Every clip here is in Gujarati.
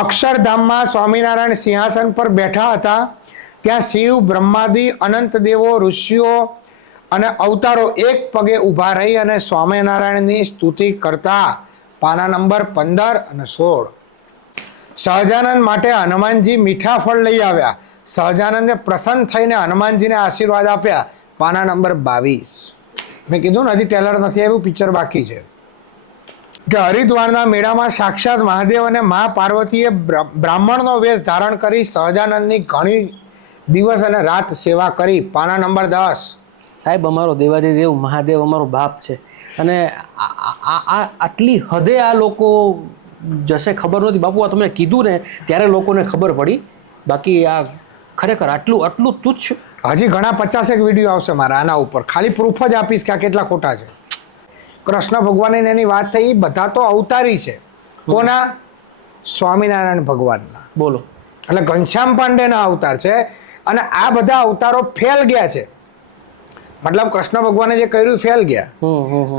અક્ષરધામમાં સ્વામિનારાયણ સિંહાસન પર બેઠા હતા ત્યાં શિવ બ્રહ્માદિ અનંત દેવો ઋષિઓ અને અવતારો એક પગે ઊભા રહી અને સ્વામિનારાયણની સ્તુતિ કરતા. પાના નંબર 15 અને 16. સહજાનંદ માટે હનુમાનજી મીઠા ફળ લઈ આવ્યા. સહજાનંદે પ્રસન્ન થઈને હનુમાનજીને આશીર્વાદ આપ્યા. પાના નંબર 22. મેં કીધું ને હજી ટેલર નથી આવ્યું, પિક્ચર બાકી છે. કે હરિદ્વારના મેળામાં સાક્ષાત મહાદેવ અને મા પાર્વતીએ બ્રાહ્મણનો વેશ ધારણ કરી સહજાનંદની ઘણી દિવસ અને રાત સેવા કરી. પાના નંબર 10. સાહેબ, અમારો દેવાધિદેવ મહાદેવ અમારો બાપ છે અને આટલી હદે આ લોકો જશે ખબર નથી. બાપુ, આ તમે કીધું ને ત્યારે લોકોને ખબર પડી, બાકી આ ખરેખર આટલું તુચ્છ. હજી ઘણા 50 વિડીયો આવશે મારા આના ઉપર, ખાલી પ્રૂફ જ આપીશ કે આ કેટલા ખોટા છે. કૃષ્ણ ભગવાનની એની વાત થઈ, બધા તો અવતારી છે. કોના? સ્વામિનારાયણ ભગવાનના. બોલો. એટલે ઘનશ્યામ પાંડેના અવતાર છે અને આ બધા અવતારો ફેલ ગયા છે. મતલબ કૃષ્ણ ભગવાને જે કર્યું ફેલ ગયા,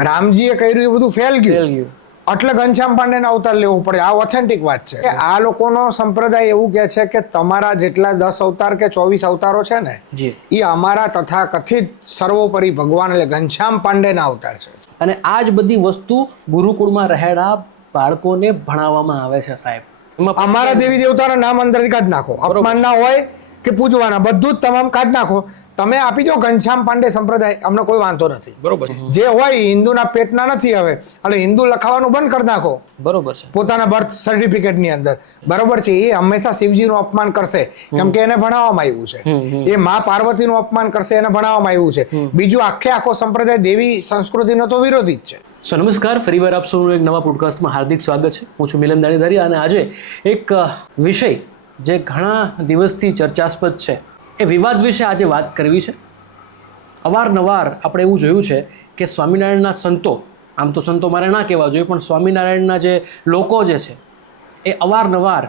રામજીએ કર્યું એ બધું ફેલ ગયું, એટલે ઘનશ્યામ પાંડેના અવતાર લેવું પડે. આ ઓથેન્ટિક વાત છે. આ લોકોનો સંપ્રદાય એવું કહે છે કે તમારા જેટલા 10 અવતાર કે 24 અવતારો છે ને, એ અમારા તથા કથિત સર્વોપરી ભગવાન એટલે ઘનશ્યામ પાંડેના અવતાર છે. અને આ જ બધી વસ્તુ ગુરુકુળમાં રહેલા બાળકોને ભણાવવામાં આવે છે સાહેબ. અમારા દેવી દેવતાના નામ અંદરથી કાઢી નાખો, અપમાન ના હોય કે પૂજવાના, બધું જ તમામ કાઢી નાખો. તમે આપી દો ઘનશ્યામ પાંડે સંપ્રદાય, અમને કોઈ વાંધો નથી. બરોબર. જે હોય હિન્દુના પેટના નથી હવે, એટલે હિન્દુ લખાવાનું બંધ કરી નાખો. બરોબર છે. પોતાના બર્થ સર્ટિફિકેટની અંદર. બરોબર છે. એ હંમેશા શિવજીનું અપમાન કરશે, કેમ કે એને ભણાવવામાં આવ્યું છે. એ મા પાર્વતીનું અપમાન કરશે, એને ભણાવવામાં આવ્યું છે. બીજું આખો સંપ્રદાય દેવી સંસ્કૃતિનો તો વિરોધી જ છે. સો નમસ્કાર, ફરીવાર આપ સૌનું એક નવા પોડકાસ્ટમાં હાર્દિક સ્વાગત છે. હું છું મિલન દાણીધારી અને આજે એક વિષય જે ઘણા દિવસથી ચર્ચાસ્પદ છે એ વિવાદ વિશે આજે વાત કરવી છે. અવારનવાર આપણે એવું જોયું છે કે સ્વામિનારાયણના સંતો, આમ તો સંતો મારે ના કહેવા જોઈએ, પણ સ્વામિનારાયણના જે લોકો જે છે એ અવારનવાર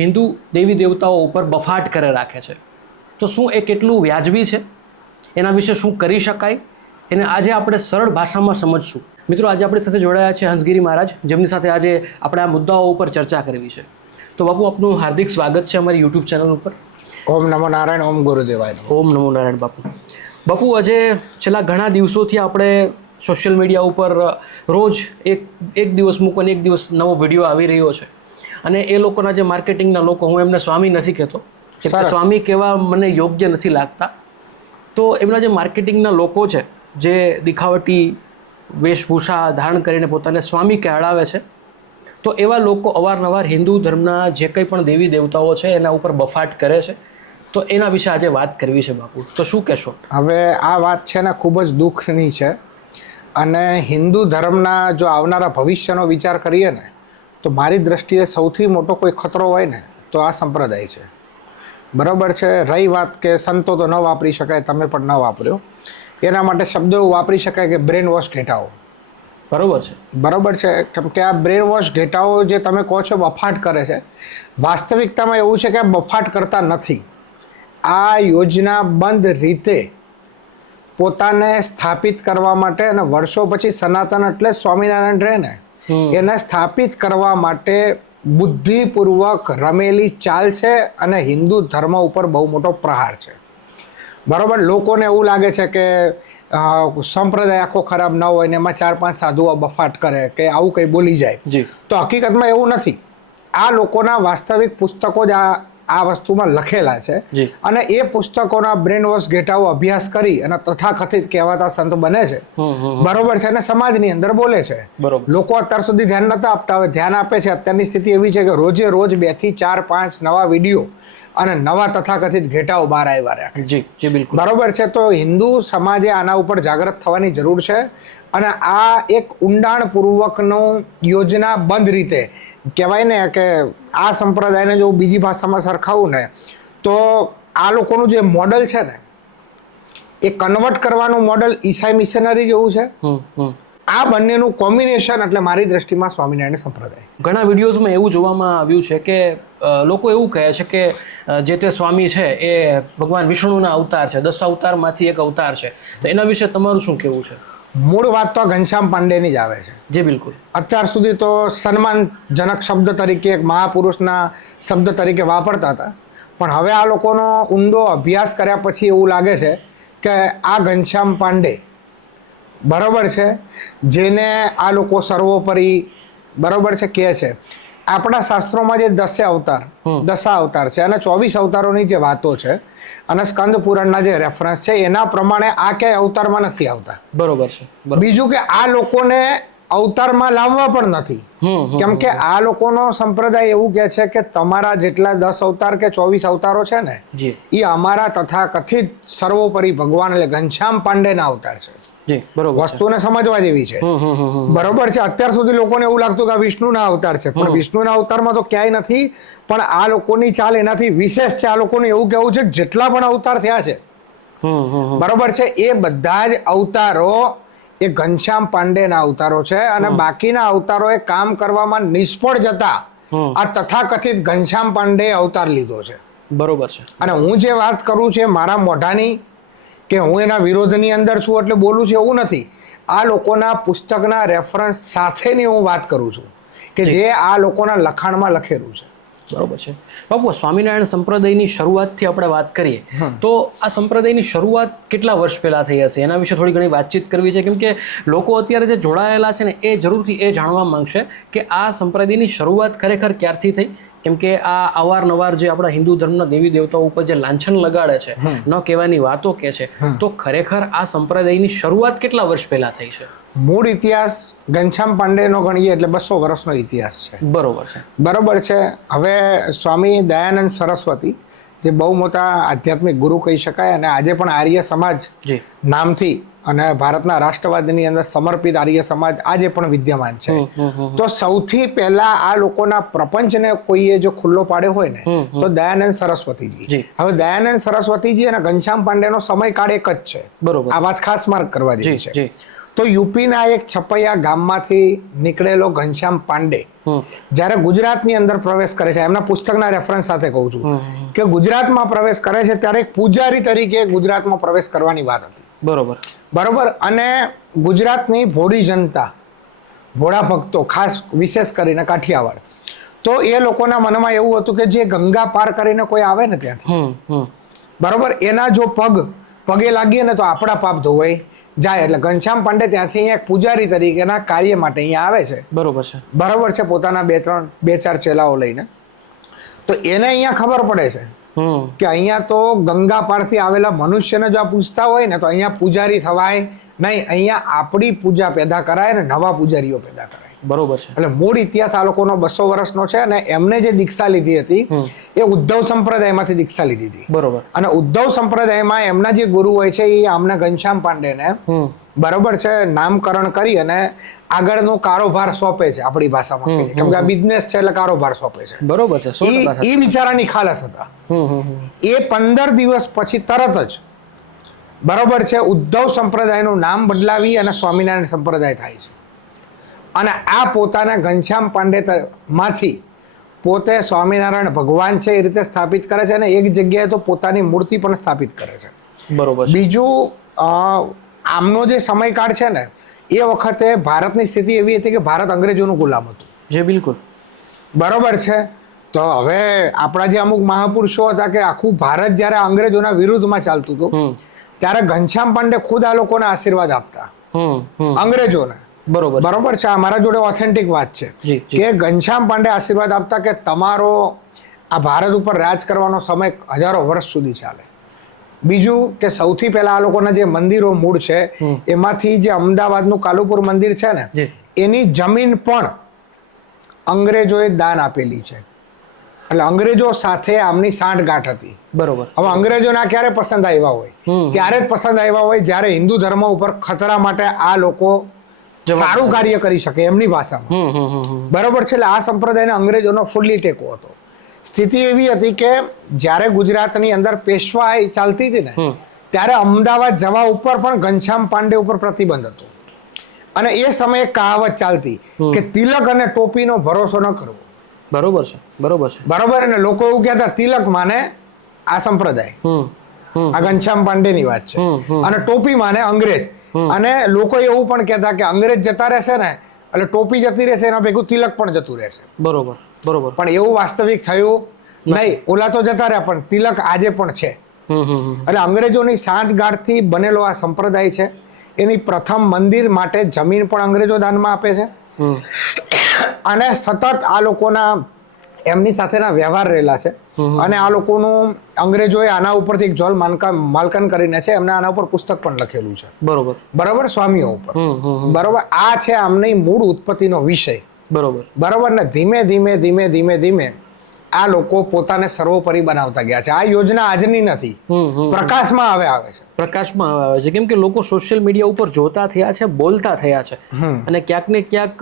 હિન્દુ દેવી દેવતાઓ ઉપર બફાટ કરે રાખે છે. તો શું એ કેટલું વ્યાજબી છે, એના વિશે શું કરી શકાય, એને આજે આપણે સરળ ભાષામાં સમજશું. મિત્રો, આજે આપણી સાથે જોડાયા છે હંસગીરી મહારાજ, જેમની સાથે આજે આપણે આ મુદ્દાઓ ઉપર ચર્ચા કરવી છે. તો બાપુ, આપનું હાર્દિક સ્વાગત છે અમારી યુટ્યુબ ચેનલ ઉપર. ઓમ નમો નારાયણ. ઓમ ગુરુદેવાય. ઓમ નમો નારાયણ. બાપુ, આજે છેલ્લા ઘણા દિવસોથી આપણે સોશિયલ મીડિયા ઉપર રોજ એક દિવસ મૂકો ને એક દિવસ નવો વિડીયો આવી રહ્યો છે. અને એ લોકોના જે માર્કેટિંગના લોકો, હું એમને સ્વામી નથી કહેતો, સ્વામી કહેવા મને યોગ્ય નથી લાગતા, તો એમના જે માર્કેટિંગના લોકો છે, જે દિખાવટી વેશભૂષા ધારણ કરીને પોતાને સ્વામી કહેવાવે છે, તો એવા લોકો અવારનવાર હિન્દુ ધર્મના જે કંઈ પણ દેવી દેવતાઓ છે એના ઉપર બફાટ કરે છે. તો એના વિશે આજે વાત કરવી છે બાપુ, તો શું કહેશો? હવે આ વાત છે ને ખૂબ જ દુઃખની છે. અને હિન્દુ ધર્મના જો આવનારા ભવિષ્યનો વિચાર કરીએ ને, તો મારી દ્રષ્ટિએ સૌથી મોટો કોઈ ખતરો હોય ને તો આ સંપ્રદાય છે. બરાબર છે. રહી વાત કે સંતો તો ન વાપરી શકાય, તમે પણ ન વાપર્યો, એના માટે શબ્દો એવું વાપરી શકાય કે બ્રેન વોશ ઘેટાઓ. બરોબર છે. બરોબર છે. કેમ કે આ બ્રેન વોશ ઘેટાઓ જે તમે કહો છો બફાટ કરે છે, વાસ્તવિકતામાં એવું છે કે આ બફાટ કરતા નથી. આ યોજના બંધ રીતે પોતાને સ્થાપિત કરવા માટે અને વર્ષો પછી સનાતન એટલે સ્વામિનારાયણ રહે ને, એને સ્થાપિત કરવા માટે બુદ્ધિપૂર્વક રમેલી ચાલ છે અને હિન્દુ ધર્મ ઉપર બહુ મોટો પ્રહાર છે. બરોબર. લોકોને એવું લાગે છે કે સંપ્રદાય આખો ખરાબ ન હોય ને એમાં 4-5 સાધુઓ બફાટ કરે કે આવું કંઈ બોલી જાય, તો હકીકતમાં એવું નથી. આ લોકોના વાસ્તવિક પુસ્તકો જ આ વસ્તુમાં લખેલા છે અને એ પુસ્તકોના બ્રેન વોશ ઘેટાઓ અભ્યાસ કરી અને તથાકથિત કહેવાતા સંત બને છે. બરોબર છે. અને સમાજની અંદર બોલે છે. લોકો અત્યાર સુધી ધ્યાન નતા આપતા, હવે ધ્યાન આપે છે. અત્યારની સ્થિતિ એવી છે કે રોજે રોજ 2 થી 4, 5 નવા વિડીયો અને નવા તથાકથિત ઘેટાઓ બહાર આવ્યા રાખે. બરોબર છે. તો હિન્દુ સમાજે આના ઉપર જાગૃત થવાની જરૂર છે અને આ એક ઊંડાણપૂર્વકનું યોજના બંધ રીતે કહેવાય ને કે આ સંપ્રદાયને જો બીજી ભાષામાં સરખાવું ને તો આ લોકોનું જે મોડલ છે ને એ કન્વર્ટ કરવાનું મોડલ ઈસાઈ મિશનરી જેવું છે. આ બંનેનું કોમ્બિનેશન એટલે મારી દ્રષ્ટિમાં સ્વામિનારાયણ સંપ્રદાય. ઘણા વિડીયોઝમાં એવું જોવામાં આવ્યું છે કે લોકો એવું કહે છે કે જે તે સ્વામી છે એ ભગવાન વિષ્ણુના અવતાર છે, 10 અવતારમાંથી એક અવતાર છે. તો એના વિશે તમારું શું કહેવું છે? મૂળ વાત તો ઘનશ્યામ પાંડેની જ આવે છે. જી બિલકુલ. અત્યાર સુધી તો સન્માનજનક શબ્દ તરીકે એક મહાપુરુષના શબ્દ તરીકે વાપરતા હતા, પણ હવે આ લોકોનો ઊંડો અભ્યાસ કર્યા પછી એવું લાગે છે કે આ ઘનશ્યામ પાંડે બરાબર છે, જેને આ લોકો સર્વોપરી બરાબર છે કહે છે. આપણા શાસ્ત્રોમાં જે દશા અવતાર છે અને 24 અવતારોની જે વાતો છે અને સ્કંદ પુરાણના જે રેફરન્સ છે એના પ્રમાણે આ ક્યાંય અવતારમાં નથી આવતા. બરોબર છે. બીજું કે આ લોકોને અવતારમાં લાવવા પણ નથી, કેમ કે આ લોકોનો સંપ્રદાય એવું કહે છે કે તમારા જેટલા 10 અવતાર કે 24 અવતારો છે ને એ અમારા તથાકથિત સર્વોપરી ભગવાન એટલે ઘનશ્યામ પાંડેના અવતાર છે. વસ્તુને સમજવા જેવી છે. બરોબર છે. અત્યાર સુધી લોકોને એવું લાગતું કે આ વિષ્ણુના અવતાર છે, પણ વિષ્ણુના અવતારમાં તો ક્યાંય નથી. પણ આ લોકોની ચાલ એનાથી વિશેષ છે. આ લોકોનું એવું કહેવું છે કે જેટલા પણ અવતાર થયા છે બરોબર છે એ બધા જ અવતારો એ ઘનશ્યામ પાંડેના અવતારો છે અને બાકીના અવતારો એ કામ કરવામાં નિષ્ફળ જતા આ તથાકથિત ઘનશ્યામ પાંડે અવતાર લીધો છે. બરોબર છે. અને હું જે વાત કરું છું મારા મોઢાની કે હું એના વિરોધની અંદર છું એટલે બોલું છું એવું નથી. આ લોકોના પુસ્તકના રેફરન્સ સાથેની હું વાત કરું છું કે જે આ લોકોના લખાણમાં લખેલું છે. બરોબર છે. બાપુ, સ્વામિનારાયણ સંપ્રદાયની શરૂઆતથી આપણે વાત કરીએ તો આ સંપ્રદાયની શરૂઆત કેટલા વર્ષ પહેલા થઈ હશે એના વિશે થોડી ઘણી વાતચીત કરવી છે, કેમ કે લોકો અત્યારે જે જોડાયેલા છે ને એ જરૂરથી એ જાણવા માંગશે કે આ સંપ્રદાયની શરૂઆત ખરેખર ક્યારથી થઈ. કેમ કે આ અવારનવાર જે આપણા હિન્દુ ધર્મના દેવી દેવતાઓ ઉપર જે લાંછન લગાડે છે, ન કહેવાની વાતો કહે છે, તો ખરેખર આ સંપ્રદાયની શરૂઆત કેટલા વર્ષ પહેલા થઈ છે? મૂળ ઇતિહાસ ઘનશ્યામ પાંડેનો ગણીએ એટલે 200 વર્ષનો ઇતિહાસ છે. બરોબર છે. બરોબર છે. હવે સ્વામી દયાનંદ સરસ્વતી જે બહુ મોટા આધ્યાત્મિક ગુરુ કહી શકાય અને આજે પણ આર્ય સમાજ નામથી અને ભારતના રાષ્ટ્રવાદની અંદર સમર્પિત આર્ય સમાજ આજે પણ વિદ્યમાન છે. તો સૌથી પહેલા આ લોકોના પ્રપંચને કોઈએ જો ખુલ્લો પાડ્યો હોય ને તો દયાનંદ સરસ્વતીજી. હવે દયાનંદ સરસ્વતીજી અને ઘનશ્યામ પાંડેનો સમયકાળ એક જ છે. બરોબર. આ વાત ખાસ માર્ક કરવા જેવી છે. તો યુપીના એક છપૈયા ગામમાંથી નીકળેલો ઘનશ્યામ પાંડે જ્યારે ગુજરાતની અંદર પ્રવેશ કરે છે, એમના પુસ્તકના રેફરન્સ સાથે કહું છું કે ગુજરાતમાં પ્રવેશ કરે છે ત્યારે એક પૂજારી તરીકે ગુજરાતમાં પ્રવેશ કરવાની વાત હતી. બરોબર. અને ગુજરાતની ભોળી જનતા, ભોળા ભક્તો, ખાસ વિશેષ કરીને કાઠિયાવાડ, તો એ લોકોના મનમાં એવું હતું કે જે ગંગા પાર કરીને કોઈ આવે ને ત્યાંથી બરોબર એના જો પગે લાગીએ ને તો આપણા પાપ ધોવાઈ જાય. એટલે ઘનશ્યામ પાંડે ત્યાંથી અહીંયા એક પૂજારી તરીકેના કાર્ય માટે અહીંયા આવે છે. બરોબર છે. પોતાના બે ચાર ચેલાઓ લઈને. તો એને અહીંયા ખબર પડે છે કે અહીંયા તો ગંગા પારથી આવેલા મનુષ્યને જો આ પૂછતા હોય ને તો અહીંયા પૂજારી થવાય નહીં, અહીંયા આપણી પૂજા પેદા કરાય ને નવા પૂજારીઓ પેદા કરાય. બરોબર છે. એટલે મૂળ ઇતિહાસ આ લોકોનો 200 વર્ષનો છે અને એમને જે દીક્ષા લીધી હતી એ ઉદ્ધવ સંપ્રદાયમાંથી દીક્ષા લીધી હતી. બરોબર. અને ઉદ્ધવ સંપ્રદાયમાં એમના જે ગુરુ હોય છે એ આમને ઘનશ્યામ પાંડેને બરોબર છે નામકરણ કરી અને આગળનો કારોબાર સોંપે છે. આપણી ભાષામાં કેમ કે આ બિઝનેસ છે એટલે કારોબાર સોંપે છે. બરોબર છે. એ બિચારાની ખાલસ હતા. એ 15 દિવસ પછી તરત જ બરોબર છે ઉદ્ધવ સંપ્રદાયનું નામ બદલાવી અને સ્વામિનારાયણ સંપ્રદાય થાય છે. અને આ પોતાના ઘનશ્યામ પાંડે માંથી પોતે સ્વામિનારાયણ ભગવાન છે એ રીતે સ્થાપિત કરે છે અને એક જગ્યાએ તો પોતાની મૂર્તિ પણ સ્થાપિત કરે છે. બરોબર. બીજું આમનો જે સમયકાળ છે ને એ વખતે ભારતની સ્થિતિ એવી હતી કે ભારત અંગ્રેજોનું ગુલામ હતું. જે બિલકુલ બરોબર છે. તો હવે આપણા જે અમુક મહાપુરુષો હતા કે આખું ભારત જ્યારે અંગ્રેજોના વિરુદ્ધમાં ચાલતું હતું ત્યારે ઘનશ્યામ પાંડે ખુદ આ લોકોને આશીર્વાદ આપતા અંગ્રેજોને. બરોબર છે. આ મારા જોડે ઓથેન્ટિક વાત છે કે ઘનશ્યામ પાંડે આશીર્વાદ આપતા કે તમારો આ ભારત ઉપર રાજ કરવાનો સમય હજારો વર્ષ સુધી ચાલે. બીજું કે સૌથી પહેલા આ લોકોના જે મંદિરો મૂળ છે એમાંથી જે અમદાવાદનું કાલુપુર મંદિર છે ને એની જમીન પણ અંગ્રેજોએ દાન આપેલી છે. એટલે અંગ્રેજો સાથે આમની સાંઠગાંઠ હતી. બરોબર. હવે અંગ્રેજોને ક્યારે પસંદ આવ્યા હોય? ત્યારે જ પસંદ આવ્યા હોય જ્યારે હિન્દુ ધર્મ ઉપર ખતરા માટે આ લોકો સારું કાર્ય કરી શકે એમની ભાષામાં. બરોબર છે. એટલે આ સંપ્રદાયને અંગ્રેજોનો ફૂલ્લી ટેકો હતો. સ્થિતિ એવી હતી કે જ્યારે ગુજરાતની અંદર પેશવાઈ ચાલતી હતી ને ત્યારે અમદાવાદ જવા ઉપર પણ ઘનશ્યામ પાંડે ઉપર પ્રતિબંધ હતો. અને એ સમયે કહાવત ચાલતી કે તિલક અને ટોપીનો ભરોસો ન કરવો. બરોબર છે. બરોબર. અને લોકો એવું કહેતા તિલક માને આ સંપ્રદાય, આ ઘનશ્યામ પાંડેની વાત છે, અને ટોપી માને અંગ્રેજ. અને લોકો એવું પણ કહેતા કે અંગ્રેજ જતા રહેશે ને એટલે ટોપી જતી રહેશે, એના ભેગું તિલક પણ જતું રહેશે. બરોબર બરોબર. પણ એવું વાસ્તવિક થયું નહીં. ઓલા તો જતા રહ્યા પણ તિલક આજે પણ છે. એટલે અંગ્રેજોની સાંઠગાંઠથી બનેલો આ સંપ્રદાય છે. એની પ્રથમ મંદિર માટે જમીન પણ અંગ્રેજો દાનમાં આપે છે. અને સતત આ લોકોના એમની સાથેના વ્યવહાર રહેલા છે. અને આ લોકોનું અંગ્રેજોએ આના ઉપરથી એક જોલ માલકન કરીને છે, એમને આના ઉપર પુસ્તક પણ લખેલું છે. બરોબર બરોબર, સ્વામીઓ ઉપર. બરોબર, આ છે આમની મૂળ ઉત્પત્તિનો વિષય. બરોબર ને ધીમે ધીમે ધીમે ધીમે ધીમે આ લોકો પોતાને સર્વોપરી બનાવતા ગયા છે. આ યોજના આજની નથી, પ્રકાશમાં હવે આવે છે. પ્રકાશમાં આવે છે કેમ કે લોકો સોશિયલ મીડિયા ઉપર જોતા થયા છે, બોલતા થયા છે, અને ક્યાંક ને ક્યાંક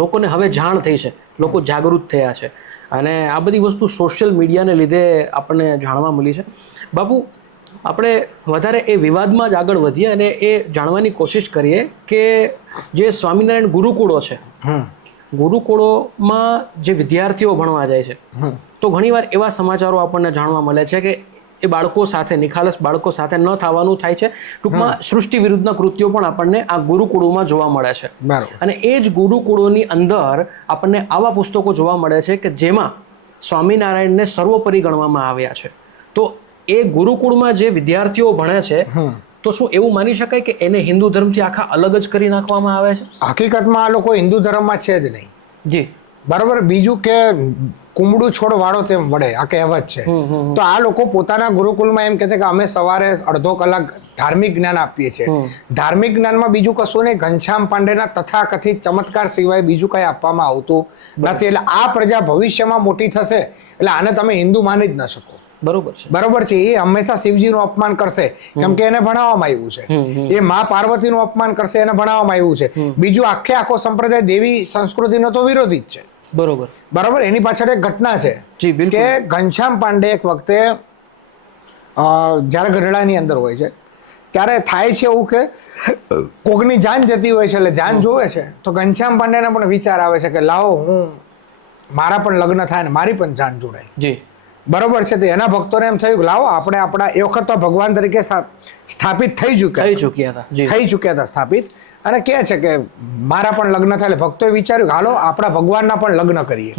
લોકોને હવે જાણ થઈ છે, લોકો જાગૃત થયા છે, અને આ બધી વસ્તુ સોશિયલ મીડિયાને લીધે આપણને જાણવા મળી છે. બાપુ, આપણે વધારે એ વિવાદમાં જ આગળ વધીએ અને એ જાણવાની કોશિશ કરીએ કે જે સ્વામિનારાયણ ગુરુકુળો છે, ગુરુકુળોમાં જે વિદ્યાર્થીઓ ભણવા જાય છે, તો ઘણીવાર એવા સમાચારો આપણને જાણવા મળે છે કે એ બાળકો સાથે, નિખાલસ બાળકો સાથે ન થવાનું થાય છે. ટૂંકમાં સૃષ્ટિ વિરુદ્ધના કૃત્યો પણ આપણને આ ગુરુકુળોમાં જોવા મળે છે. અને એ જ ગુરુકુળોની અંદર આપણને આવા પુસ્તકો જોવા મળે છે કે જેમાં સ્વામિનારાયણને સર્વોપરી ગણવામાં આવ્યા છે. તો એ ગુરુકુળમાં જે વિદ્યાર્થીઓ ભણે છે, તો શું એવું માની શકાય કે એને હિન્દુ ધર્મથી આખા અલગ જ કરી નાખવામાં આવે છે? હકીકતમાં આ લોકો હિન્દુ ધર્મમાં છે જ નહીં. જી બરોબર. બીજું કે કુમડું છોડ વાળો તેમ વળે, આ કહેવત છે. તો આ લોકો પોતાના ગુરુકુલમાં એમ કહે છે કે અમે સવારે અડધો કલાક ધાર્મિક જ્ઞાન આપીએ છીએ. ધાર્મિક જ્ઞાનમાં બીજું કશું નહીં, ઘનશ્યામ પાંડેના તથાકથિત ચમત્કાર સિવાય બીજું કંઈ આપવામાં આવતું નથી. એટલે આ પ્રજા ભવિષ્યમાં મોટી થશે એટલે આને તમે હિન્દુ માની જ ન શકો. બરોબર છે. બરોબર છે. એ હંમેશા શિવજીનું અપમાન કરશે કેમ કે એને ભણાવવામાં આવ્યું છે. એ મા પાર્વતીનું અપમાન કરશે, એને ભણાવવામાં આવ્યું છે. બીજું આખો સંપ્રદાય દેવી સંસ્કૃતિનો તો વિરોધી જ છે. બરોબર. એની પાછળ એક ઘટના છે કે ઘનશ્યામ પાંડે એક વખતે જ્યારે ગઢડાની અંદર હોય છે ત્યારે થાય છે એવું કે કોકની જાન જતી હોય છે, એટલે જાન જોવે છે તો ઘનશ્યામ પાંડેને પણ વિચાર આવે છે કે લાવો મારા પણ લગ્ન થાય ને મારી પણ જાન જોડાય. બરોબર છે. તો એના ભક્તોને એમ થયું કે લાવો આપણે આપણા, એ વખત તો ભગવાન તરીકે સ્થાપિત થઈ ચૂક્યા હતા સ્થાપિત, અને કહે છે કે મારા પણ લગ્ન થાય. એટલે ભક્તોએ વિચાર્યું કે હાલો આપણા ભગવાનના પણ લગ્ન કરીએ.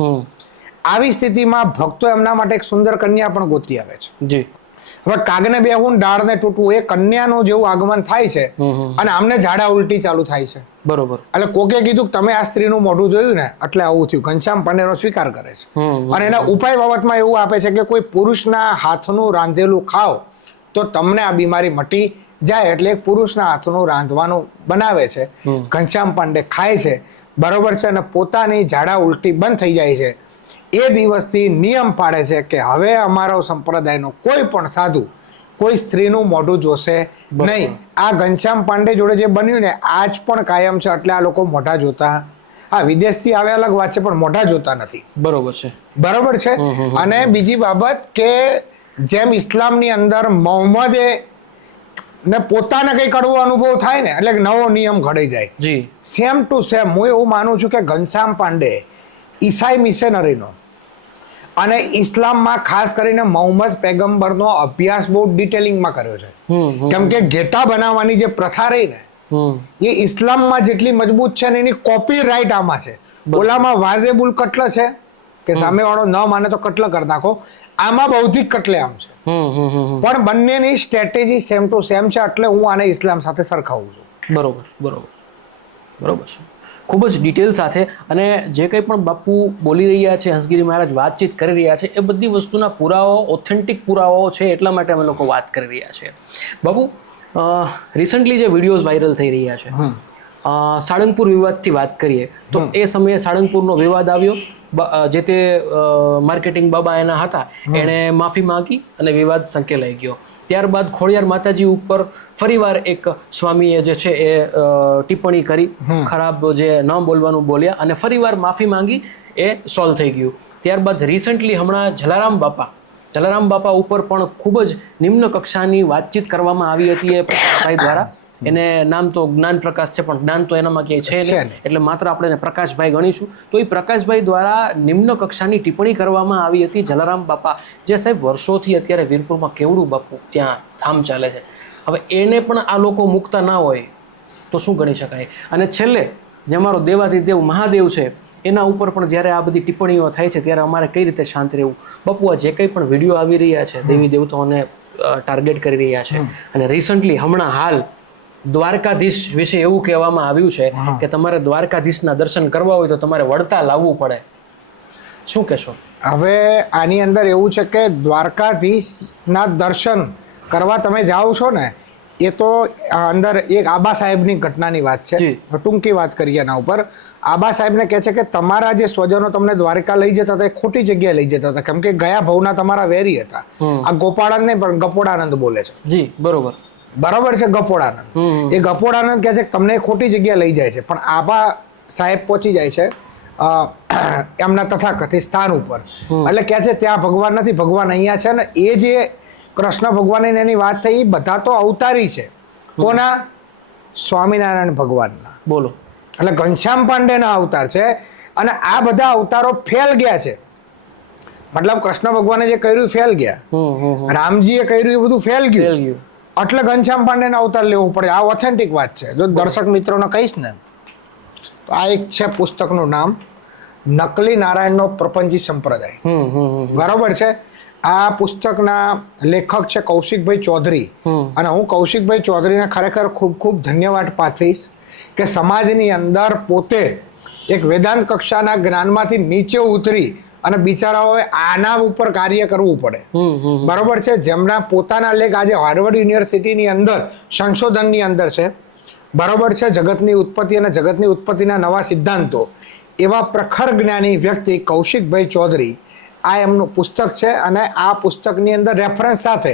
આવી સ્થિતિમાં ભક્તો એમના માટે એક સુંદર કન્યા પણ ગોતી આવે છે. હવે કાગને બેહું ડાળને તૂટવું, એ કન્યાનું જેવું આગમન થાય છે અને આમને ઝાડા ઉલટી ચાલુ થાય છે. બરોબર. એટલે કોકે કીધું કે તમે આ સ્ત્રીનું મોઢું જોયું ને એટલે આવું થયું. ઘનશ્યામ પાંડેનો સ્વીકાર કરે છે અને એના ઉપાય બાબતમાં એવું આપે છે કે કોઈ પુરુષના હાથનું રાંધેલું ખાઓ તો તમને આ બીમારી મટી જાય. એટલે એક પુરુષના હાથનું રાંધવાનું બનાવે છે, ઘનશ્યામ પાંડે ખાય છે. બરોબર છે. અને પોતાની ઝાડા ઉલટી બંધ થઈ જાય છે. એ દિવસથી નિયમ પાડે છે કે હવે અમારો સંપ્રદાયનો કોઈ પણ સાધુ કોઈ સ્ત્રીનું મોઢું જોશે નહીં. આ ઘનશ્યામ પાંડે જોડે જે બન્યું ને આજ પણ કાયમ છે. એટલે આ લોકો મોઢા જોતા, હા વિદેશથી આવે અલગ વાત છે, પણ મોઢા જોતા નથી. બરોબર છે. અને બીજી બાબત કે જેમ ઇસ્લામની અંદર મોહમ્મદે ને પોતાને કઈ કડવો અનુભવ થાય ને એટલે નવો નિયમ ઘડાઈ જાય. સેમ ટુ સેમ હું એવું માનું છું કે ઘનશ્યામ પાંડે ઈસાઈ મિશનરીનો અને ઇસ્લામમાં ખાસ કરીને મોહમ્મદ પેગમ્બરનો અભ્યાસ બહુ ડિટેલિંગમાં કર્યો છે. કેમ કે ઘેટા બનાવવાની જે પ્રથા રહી ને એ ઇસ્લામમાં જેટલી મજબૂત છે ને એની કોપી રાઈટ આમાં છે. ઓલામાં વાજેબુલ કટલ છે કે સામેવાળો ન માને તો કટલ કરી નાખો, આમાં બૌદ્ધિક કટલેઆમ છે. પણ બંનેની સ્ટ્રેટેજી સેમ ટુ સેમ છે. એટલે હું આને ઇસ્લામ સાથે સરખાવું છું. બરોબર છે. ખૂબ જ ડિટેલ સાથે, અને જે કંઈ પણ બાપુ બોલી રહ્યા છે, હંસગીરી મહારાજ વાતચીત કરી રહ્યા છે, એ બધી વસ્તુના પુરાવાઓ, ઓથેન્ટિક પુરાવાઓ છે, એટલા માટે અમે લોકો વાત કરી રહ્યા છીએ. બાપુ, રિસન્ટલી જે વિડીયોઝ વાયરલ થઈ રહ્યા છે, સાળંગપુર વિવાદથી વાત કરીએ તો એ સમયે સાળંગપુરનો વિવાદ આવ્યો. જે તે માર્કેટિંગ બાબા એના હતા, એણે માફી માંગી અને વિવાદ સંકેલાઈ ગયો. ત્યારબાદ ખોડિયાર માતાજી ઉપર ફરીવાર એક સ્વામીએ જે છે એ ટિપ્પણી કરી, ખરાબ જે ન બોલવાનું બોલ્યા, અને ફરીવાર માફી માંગી, એ સોલ્વ થઈ ગયું. ત્યારબાદ રિસન્ટલી હમણાં જલારામ બાપા ઉપર પણ ખૂબ જ નિમ્ન કક્ષાની વાતચીત કરવામાં આવી હતી એ પ્રકાશભાઈ દ્વારા. એને નામ તો જ્ઞાન પ્રકાશ છે, પણ જ્ઞાન તો એનામાં ક્યાંય છે નહીં, એટલે માત્ર આપણે એને પ્રકાશભાઈ ગણીશું. તો એ પ્રકાશભાઈ દ્વારા નિમ્ન કક્ષાની ટિપ્પણી કરવામાં આવી હતી જલારામ બાપા, જે સાહેબ વર્ષોથી અત્યારે વીરપુરમાં કેવડું બાપુ ત્યાં ધામ ચાલે છે. હવે એને પણ આ લોકો મૂકતા ના હોય તો શું ગણી શકાય? અને છેલ્લે જે અમારો દેવાધિદેવ મહાદેવ છે એના ઉપર પણ જ્યારે આ બધી ટિપ્પણીઓ થાય છે ત્યારે અમારે કઈ રીતે શાંત રહેવું? બપુ, આ જે કંઈ પણ વિડીયો આવી રહ્યા છે દેવી દેવતાઓને ટાર્ગેટ કરી રહ્યા છે, અને રિસન્ટલી હમણાં હાલ દ્વારકાધીશ વિશે એવું કહેવામાં આવ્યું છે કે તમારે દ્વારકાધીશના દર્શન કરવા હોય તો તમારે વળતા લાવવું પડે. શું કહેશો? હવે આની અંદર એવું છે કે દ્વારકાધીશના દર્શન કરવા તમે જાઓ છો ને, એ તો અંદર એક આબા સાહેબની ઘટનાની વાત છે. ટૂંકી વાત કરીએ એના ઉપર. આબા સાહેબને કહે છે કે તમારા જે સ્વજનો તમને દ્વારકા લઈ જતા હતા એ ખોટી જગ્યાએ લઈ જતા હતા, કેમ કે ગયા ભવના તમારા વેરી હતા. આ ગોપાળાનંદ નહીં પણ ગપોડાનંદ બોલે છે. જી, બરોબર બરોબર છે. ગપોડાનંદ, એ ગપોડાનંદ કહે છે કે તમને ખોટી જગ્યાએ લઈ જાય છે. પણ આબા સાહેબ પહોંચી જાય છે એમના તથાકથિત સ્થાન ઉપર, એટલે કહે છે ત્યાં ભગવાન નથી, ભગવાન અહીંયા છે. ને એ જે કૃષ્ણ ભગવાનની એની વાત થઈ, બધા તો અવતારી છે. કોના? સ્વામિનારાયણ ભગવાનના. બોલો. એટલે ઘનશ્યામ પાંડેના અવતાર છે. અને આ બધા અવતારો ફેલ ગયા છે. મતલબ કૃષ્ણ ભગવાને જે કર્યું ફેલ ગયા, રામજીએ કર્યું એ બધું ફેલ ગયું. એટલે ઘનશ્યામ પાંડેના અવતાર લેવું પડે. આ ઓથેન્ટિક વાત છે. જો દર્શક મિત્રોને કહીશ ને તો આ એક છે પુસ્તકનું નામ, નકલી નારાયણનો પ્રપંચી સંપ્રદાય. બરોબર છે. આ પુસ્તકના લેખક છે કૌશિકભાઈ ચૌધરી. અને હું કૌશિકભાઈ ચૌધરીને ખરેખર ખૂબ ખૂબ ધન્યવાદ પાઠવીશ કે સમાજની અંદર પોતે એક વેદાંત કક્ષાના જ્ઞાનમાંથી નીચે ઉતરી અને બિચારાઓએ આના ઉપર કાર્ય કરવું પડે. બરોબર છે. જેમના પોતાના લેખ આજે હાર્વર્ડ યુનિવર્સિટીની અંદર સંશોધનની અંદર છે. બરોબર છે. જગતની ઉત્પત્તિ અને જગતની ઉત્પત્તિના નવા સિદ્ધાંતો, એવા પ્રખર જ્ઞાની વ્યક્તિ કૌશિકભાઈ ચૌધરી, આ એમનું પુસ્તક છે. અને આ પુસ્તકની અંદર રેફરન્સ સાથે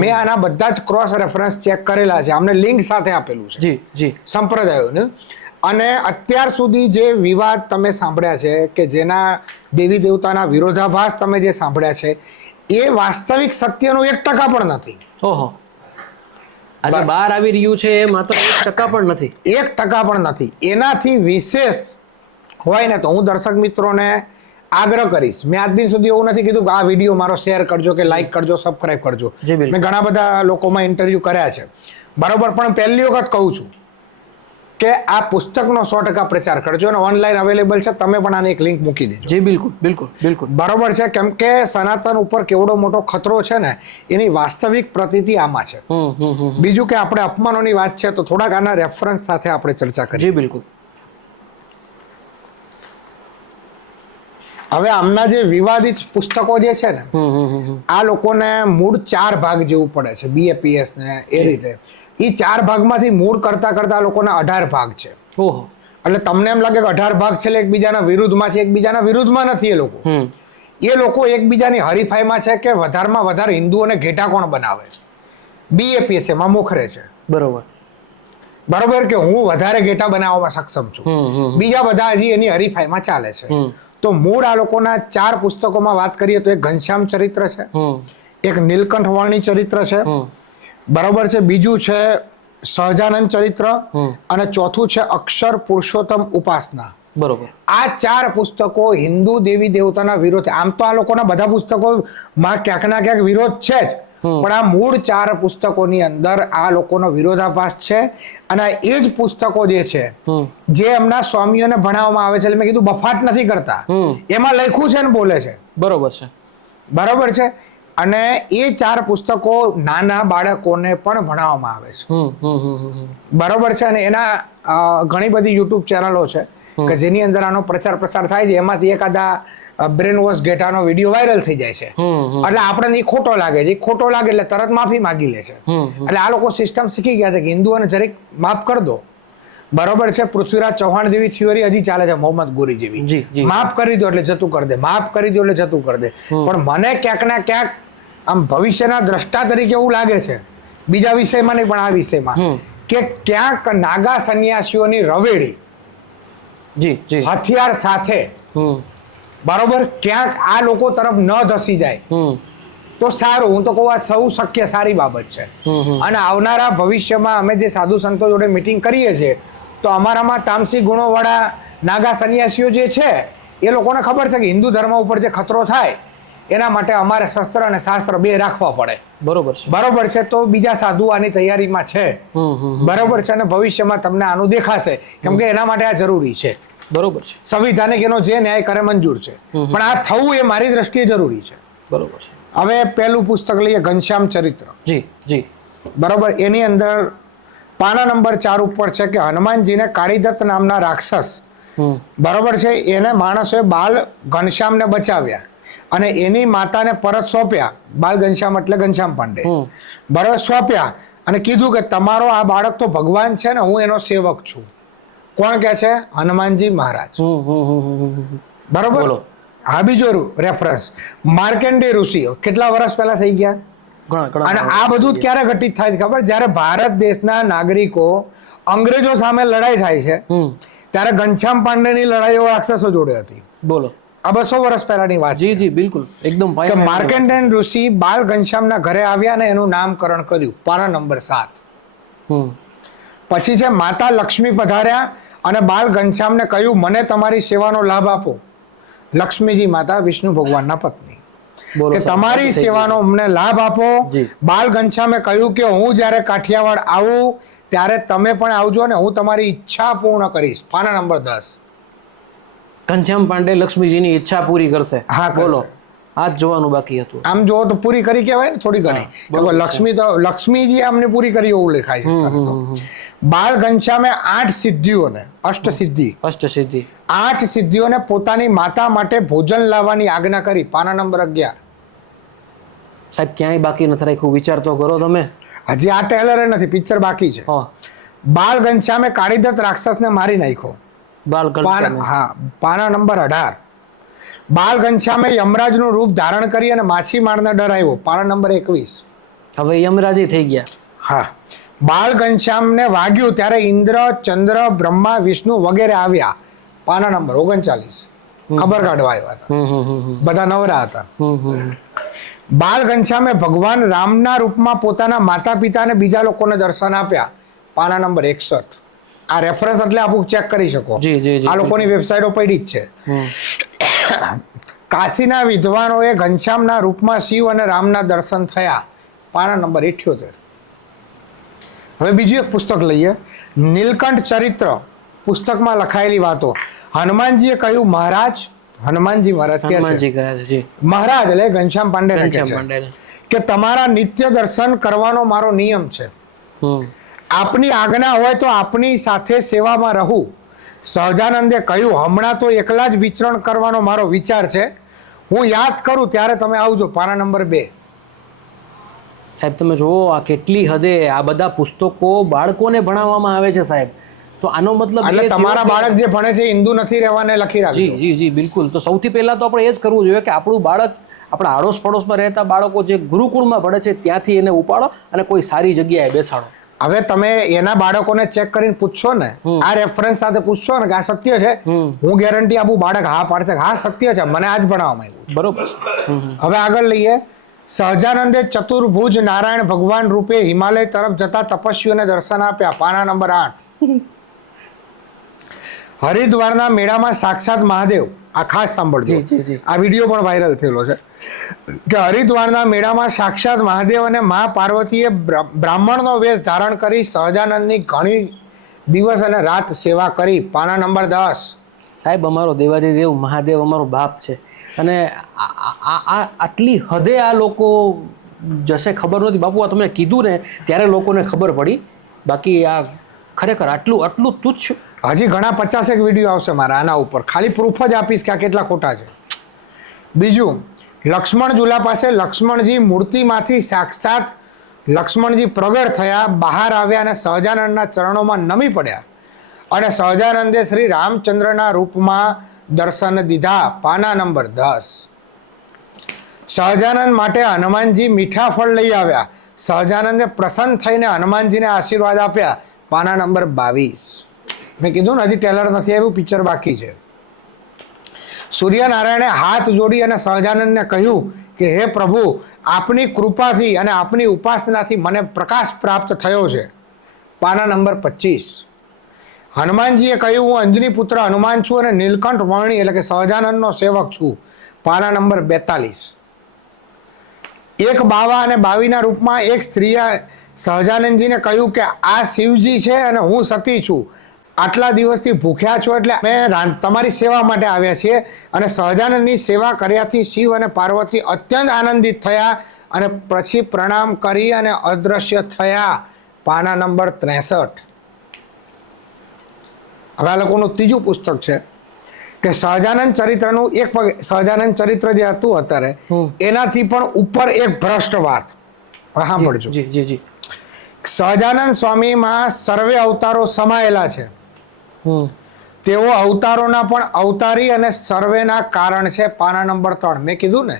મેં આના બધા જ ક્રોસ રેફરન્સ ચેક કરેલા છે. અમને લિંક સાથે આપેલું છે. જી જી. સંપ્રદાયોને. અને અત્યાર સુધી જે વિવાદ તમે સાંભળ્યા છે કે જેના દેવી દેવતાના વિરોધાભાસ તમે જે સાંભળ્યા છે એ વાસ્તવિક સત્યનું 1% પણ નથી. ઓહો. આજે બહાર આવી રહ્યું છે એ માત્ર 1% પણ નથી. 1% પણ નથી. એનાથી વિશેષ હોય ને તો હું દર્શક મિત્રોને આગ્રહ કરીશ. મેં આજ દિન સુધી એવું નથી કીધું કે આ વિડીયો મારો શેર કરજો કે લાઈક કરજો, સબસ્ક્રાઇબ કરજો. મેં ઘણા બધા લોકોમાં ઇન્ટરવ્યુ કર્યા છે. બરોબર. પણ પહેલી વખત કહું છું કે આ પુસ્તકનો 100% પ્રચાર કરજો. અને ઓનલાઈન અવેલેબલ છે. તમે પણ આને એક લિંક મૂકી દેજો. જી બિલકુલ બિલકુલ બિલકુલ. બરોબર છે. કેમ કે સનાતન ઉપર કેવડો મોટો ખતરો છે ને એની વાસ્તવિક પ્રતીતિ આમાં છે. બીજું કે આપણે અપમાનોની વાત છે તો થોડાક આના રેફરન્સ સાથે આપણે ચર્ચા કરીએ. જી બિલકુલ. હવે આમના જે વિવાદિત પુસ્તકો જે છે ને, આ લોકોને મૂળ 4 ભાગ જેવું પડે છે, BAPS ને એ રીતે. એ 4 ભાગમાંથી મૂળ કરતા કરતા લોકોના 18 ભાગ છે. ઓહો. એટલે તમને એમ લાગે કે 18 ભાગ છે એકબીજાના વિરુદ્ધમાં છે. એકબીજાના વિરુદ્ધમાં નથી. એ લોકો એકબીજાની હરીફાઈમાં છે કે વધારમાં વધારે હિન્દુઓને ઘેટા કોણ બનાવે છે. BAPS એમાં મોખરે છે. બરોબર. બરોબર કે હું વધારે ઘેટા બનાવવામાં સક્ષમ છું. બીજા બધા હજી એની હરીફાઈમાં ચાલે છે. તો મૂળ આ લોકોના 4 પુસ્તકોમાં વાત કરીએ તો એક ઘનશ્યામ ચરિત્ર છે, એક નીલકંઠ વર્ણી ચરિત્ર છે, બરોબર છે, બીજું છે સહજાનંદ ચરિત્ર, અને ચોથું છે અક્ષર પુરુષોત્તમ ઉપાસના. બરોબર. આ 4 પુસ્તકો હિન્દુ દેવી દેવતાના વિરોધ. આમ તો આ લોકોના બધા પુસ્તકોમાં ક્યાંક ના ક્યાંક વિરોધ છે જ, પણ આ મૂળ 4 પુસ્તકોની અંદર આ લોકોનો વિરોધાભાસ છે. અને એ જ પુસ્તકો જે છે જે એમના સ્વામીઓને ભણાવવામાં આવે છે, એટલે મેં કીધું બફાટ નથી કરતા, એમાં લખ્યું છે ને બોલે છે. બરોબર છે. બરોબર છે. અને એ 4 પુસ્તકો નાના બાળકોને પણ ભણાવવામાં આવે છે. બરોબર છે. અને એના ઘણી બધી યુટ્યુબ ચેનલો છે કે જેની અંદર આનો પ્રચાર પ્રસાર થાય છે. એમાંથી એકાદા બ્રેન વોશ ઘેટાનો વિડીયો વાયરલ થઈ જાય છે. એટલે આપણને એ ખોટો લાગે છે. ખોટો લાગે એટલે તરત માફી માંગી લે છે. એટલે આ લોકો સિસ્ટમ શીખી ગયા છે કે હિન્દુઓને જરીક માફ કરી દો. બરોબર છે. પૃથ્વીરાજ ચૌહાણ જેવી થિયોરી હજી ચાલે છે, મોહમ્મદ ગોરી જેવી. માફ કરી દો એટલે જતું કરી દે, માફ કરી દો એટલે જતું કરી દે. પણ મને ક્યાંક ના ક્યાંક આમ ભવિષ્યના દ્રષ્ટા તરીકે એવું લાગે છે, બીજા વિષયમાં નહીં પણ આ વિષયમાં, કે ક્યાંક નાગા સંન્યાસીઓની રવેડી હથિયાર સાથે બરોબર ક્યાંક આ લોકો તરફ ન ધસી જાય તો સારું. હું તો કહું આ સૌ શક્ય સારી બાબત છે. અને આવનારા ભવિષ્યમાં અમે જે સાધુ સંતો જોડે મિટિંગ કરીએ છીએ તો અમારામાં તામસી ગુણોવાળા નાગા સંન્યાસીઓ જે છે એ લોકોને ખબર છે કે હિન્દુ ધર્મ ઉપર જે ખતરો થાય એના માટે અમારે શસ્ત્ર અને શાસ્ત્ર બે રાખવા પડે. બરોબર છે. બરોબર છે. તો બીજા સાધુ આની તૈયારીમાં છે. બરોબર છે. અને ભવિષ્યમાં તમને આનું દેખાશે, કેમ કે એના માટે આ જરૂરી છે. બરોબર છે. સંવિધાનિક એનો જે ન્યાય કરે મંજૂર છે, પણ આ થવું એ મારી દ્રષ્ટિએ જરૂરી છે. બરોબર છે. હવે પહેલું પુસ્તક લઈએ, ઘનશ્યામ ચરિત્ર. જી જી. બરોબર. એની અંદર પાના નંબર 4 ઉપર છે કે હનુમાનજીને કાળીદત્ત નામના રાક્ષસ, બરોબર છે, એને માણસોએ બાલ ઘનશ્યામને બચાવ્યા અને એની માતાને પરત સોંપ્યા. બાલ ઘનશ્યામ એટલે ઘનશ્યામ પાંડે. બરોબર, સોંપ્યા અને કીધું કે તમારો આ બાળક તો ભગવાન છે ને, હું એનો સેવક છું. કોણ કે છે? હનુમાનજી મહારાજ. બરોબર. હા, બીજો રેફરન્સ માર્કંડેય ઋષિ કેટલા વર્ષ પહેલા થઈ ગયા. અને આ બધું ક્યારે ઘટિત થાય છે ખબર? જ્યારે ભારત દેશના નાગરિકો અંગ્રેજો સામે લડાઈ થાય છે, ત્યારે ઘનશ્યામ પાંડેની લડાઈઓ રાક્ષસો જોડે હતી. બોલો. આ 200 વર્ષ પહેલાની વાત. જી જી, બિલકુલ એકદમ. માર્કંડેય ઋષિ બાલ ઘનશ્યામના ઘરે આવ્યા અને એનું નામકરણ કર્યું. પાના નંબર 7. પછી છે માતા લક્ષ્મી પધાર્યા અને બાલ ઘનશ્યામને કહ્યું, મને તમારી સેવાનો લાભ આપો. લક્ષ્મીજી માતા વિષ્ણુ ભગવાનના પત્ની, કે તમારી સેવાનો અમને લાભ આપો. બાલ ઘનશ્યામે કહ્યું કે હું જ્યારે કાઠિયાવાડ આવું ત્યારે તમે પણ આવજો ને હું તમારી ઈચ્છા પૂર્ણ કરીશ. પાના નંબર 10. ઘનશ્યામ પાંડે લક્ષ્મીજીની ઈચ્છા પૂરી કરશે. હા, બોલો. આ જ જોવાનું બાકી હતું. આમ જો તો પૂરી કરી કહેવાય ને, થોડી ઘણી. લક્ષ્મી તો લક્ષ્મીજી આમને પૂરી કરી એવું લખાય છે. બાલ ઘનશ્યામે 8 સિદ્ધિઓને, અષ્ટસિદ્ધિ 8 સિદ્ધિઓને પોતાની માતા માટે ભોજન લાવવાની આજ્ઞા કરી. પાના નંબર 11. સાહેબ ક્યાંય બાકી નથી રાખ્યું, વિચાર તો કરો તમે. હજી આ ટેલરે નથી, પિક્ચર બાકી છે. બાલ ઘનશ્યામે કાળીદત્ત રાક્ષસને મારી નાખ્યો. હા, પાના નંબર 18. બાલ ઘનશ્યામે યમરાજનું રૂપ ધારણ કરી અને માછીમારને ડરાવ્યો. પાના નંબર 21. હવે યમરાજી થઈ ગયા. હા. બાલ ઘનશ્યામને વાગ્યું ત્યારે ઇન્દ્ર, ચંદ્ર, બ્રહ્મા, વિષ્ણુ વગેરે આવ્યા. પાના નંબર 39. ખબર કાઢવા આવ્યા હતા, બધા નવરા હતા. બાલ ઘનશ્યામે ભગવાન રામના રૂપમાં પોતાના માતા પિતા અને બીજા લોકોને દર્શન આપ્યા. પાના નંબર 61. આ રેફરન્સ એટલે આપ ચેક કરી શકો. આ લોકોની વેબસાઇટો પડી જ છે. કાશીના વિદ્વાનોએ ઘનશ્યામના રૂપમાં શિવ અને રામના દર્શન થયા. પાના નંબર 78. હવે બીજું એક પુસ્તક લઈએ, નીલકંઠ ચરિત્ર. પુસ્તકમાં લખાયેલી વાતો. હનુમાનજીએ કહ્યું, મહારાજ, હનુમાનજી મહારાજ કે મહારાજ એટલે ઘનશ્યામ પાંડે કે તમારા નિત્ય દર્શન કરવાનો મારો નિયમ છે. આપની આજ્ઞા હોય તો આપની સાથે સેવામાં રહું. સહજાનંદે કહ્યું, હમણાં તો એકલા જ વિચરણ કરવાનો મારો વિચાર છે. હું યાદ કરું ત્યારે તમે આવજો. પાના નંબર 2. સાહેબ તમે જુઓ આ કેટલી હદે આ બધા પુસ્તકો બાળકોને ભણાવવામાં આવે છે સાહેબ. તો આનો મતલબ એટલે તમારા બાળક જે ભણે છે હિન્દુ નથી રહેવાને લખી રાખજો. જી જી જી, બિલકુલ. તો સૌથી પહેલા તો આપણે એ જ કરવું જોઈએ કે આપણું બાળક, આપણા આડોશ પડોશમાં રહેતા બાળકો જે ગુરુકુળમાં ભણે છે ત્યાંથી એને ઉપાડો અને કોઈ સારી જગ્યાએ બેસાડો. હવે તમે એના બાળકોને ચેક કરીને પૂછશો ને, આ રેફરન્સ સાથે પૂછશો ને કે આ સત્ય છે, હું ગેરંટી આપું બાળક હા પાડશે, હા સત્ય છે, મને આ જ ભણાવવામાં આવ્યું છે. બરોબર. હવે આગળ લઈએ. સહજાનંદે ચતુર્ભુજ નારાયણ ભગવાન રૂપે હિમાલય તરફ જતા તપસ્વીઓને દર્શન આપ્યા. પાના નંબર 8. હરિદ્વારના મેળામાં સાક્ષાત મહાદેવ, આ ખાસ સાંભળજો, આ વિડીયો પણ વાયરલ થયેલો છે કે હરિદ્વારના મેળામાં સાક્ષાત મહાદેવ અને મા પાર્વતીએ બ્રાહ્મણનો વેશ ધારણ કરી સહજાનંદની ઘણી દિવસ અને રાત સેવા કરી. પાના નંબર 10. સાહેબ અમારો દેવાધિદેવ મહાદેવ અમારો બાપ છે અને આટલી હદે આ લોકો જશે ખબર નથી બાપુ. આ તમને કીધું ને ત્યારે લોકોને ખબર પડી, બાકી આ ખરેખર આટલું તુચ્છ. હજી ઘણા 50 વિડીયો આવશે મારા આના ઉપર, ખાલી પ્રૂફ જ આપીશ કે આ કેટલા ખોટા છે. બીજું, લક્ષ્મણ ઝૂલા પાસે લક્ષ્મણજી મૂર્તિમાંથી સાક્ષાત લક્ષ્મણજી પ્રગટ થયા, બહાર આવ્યા અને સહજાનંદના ચરણોમાં નમી પડ્યા અને સહજાનંદે શ્રી રામચંદ્રના રૂપમાં દર્શન દીધા. પાના નંબર 10. સહજાનંદ માટે હનુમાનજી મીઠા ફળ લઈ આવ્યા. સહજાનંદે પ્રસન્ન થઈને હનુમાનજીને આશીર્વાદ આપ્યા. પાના નંબર 22. મેં કીધું ને હજી ટેલર નથી આવ્યું, પિક્ચર બાકી છે. સૂર્યનારાયણે હાથ જોડી અને સહજાનંદને કહ્યું કે હે પ્રભુ, આપની કૃપાથી અને આપની ઉપાસનાથી મને પ્રકાશ પ્રાપ્ત થયો છે. પાના નંબર 25. હનુમાનજીએ કહ્યું, હું અંજની પુત્ર હનુમાન છું અને નીલકંઠ વર્ણી એટલે કે સહજાનંદનો સેવક છું. પાના નંબર 42. એક બાવા અને બાવીના રૂપમાં એક સ્ત્રીએ સહજાનંદજીને કહ્યું કે આ શિવજી છે અને હું સતી છું, આટલા દિવસથી ભૂખ્યા છો એટલે અમે તમારી સેવા માટે આવ્યા છીએ. અને સહજાનંદની સેવા કર્યાથી શિવ અને પાર્વતી અત્યંત આનંદિત થયા અને પછી પ્રણામ કરી અને અદ્રશ્ય થયા. પાના નંબર 63. હવે આ લોકોનું ત્રીજું પુસ્તક છે કે સહજાનંદ ચરિત્રનું એક પગ, સહજાનંદ ચરિત્ર જે હતું અત્યારે એનાથી પણ ઉપર એક ભ્રષ્ટ વાત. હવે સાંભળજો. જી જી જી. સહજાનંદ સ્વામીમાં સર્વે અવતારો સમાયેલા છે. તેઓ અવતારોના પણ અવતારી અને સર્વેના કારણ છે. પાના નંબર 3. મેં કીધું ને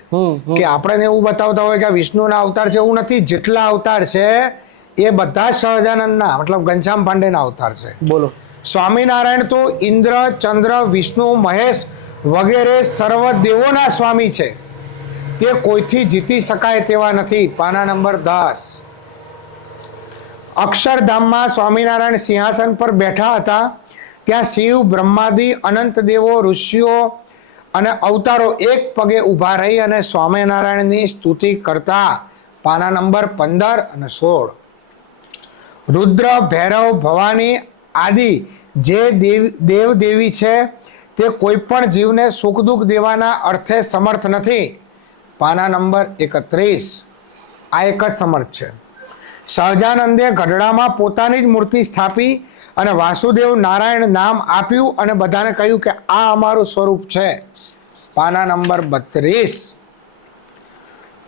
કે આપણે એવું બતાવતા હોય કે વિષ્ણુના અવતાર છે, એવું નથી. જેટલા અવતાર છે એ બધા સહજાનંદના, મતલબ ઘનશ્યામ પાંડેના અવતાર છે. બોલો. સ્વામિનારાયણ તો ઇન્દ્ર, ચંદ્ર, વિષ્ણુ, મહેશ વગેરે સર્વ દેવોના સ્વામી છે. તે કોઈથી જીતી શકાય તેવા નથી. પાના નંબર 10. અક્ષરધામમાં સ્વામિનારાયણ સિંહાસન પર બેઠા હતા. ત્યાં શિવ, બ્રહ્માદિ, અનંત દેવો, ઋષિઓ અને અવતારો એક પગે ઊભા રહી અને સ્વામિનારાયણની સ્તુતિ કરતા. પાના નંબર 15 અને 16. રુદ્ર, ભૈરવ, ભવાની આદિ જે દેવ દેવી છે તે કોઈ પણ જીવને સુખ દુઃખ દેવાના અર્થે સમર્થ નથી. પાના નંબર 31. આ એક જ સમર્થ છે. સહજાનંદે ગઢડામાં પોતાની જ મૂર્તિ સ્થાપી અને વાસુદેવ નારાયણ નામ આપ્યું અને બધાને કહ્યું કે આ અમારું સ્વરૂપ છે. પાના નંબર 32.